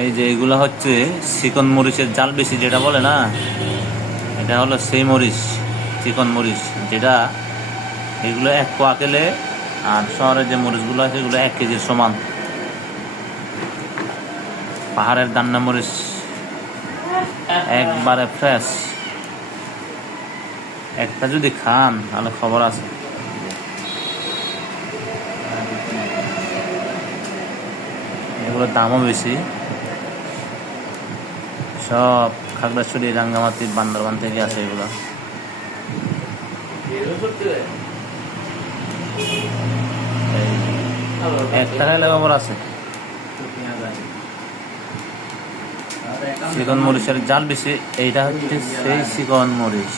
এই যে এগুলো হচ্ছে চিকন মরিচের জাল বেশি যেটা বলে না, এটা হলো সেই মরিচ, চিকন মরিচ যেটা, এগুলো এক পোয়া কেলে আর শহরের যে মরিচগুলো আছে এগুলো 1 কেজির সমান। পাহাড়ের দান্না মরিচ, একবারে ফ্রেশ। একটা যদি খান তাহলে খবর আছে। এগুলোর দামও বেশি, সব খাগড়াছড়ি, রাঙ্গামাটি, বান্দরবান থেকে আসে এগুলো। একটা খাইলে খবর আছে। চিকন মরিচের জাল বেশি, এইটা হচ্ছে সেই চিকন মরিচ।